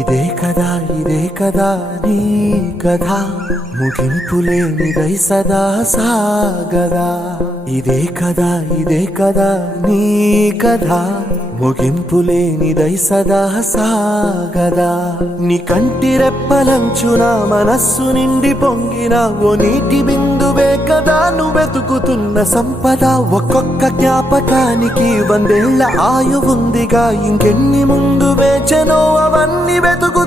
ఇదే కదా నీ కథ ముగింపులేనిదై సదా సాగదా. ఇదే కదా నీ కథ ముగింపులేనిదై సదా సాగదా. నీ కంటి రెప్పలంచున మనస్సు నిండి పొంగిన ఓ నీటి బిందువే కదా నువ్వెతుకుతున్న సంపద. ఒక్కొక్క జ్ఞాపకానికి 100 ఏళ్ల ఆయువుందిగా, ఇంకెన్ని ముందు వేచనో అవన్నీ వెతుకు.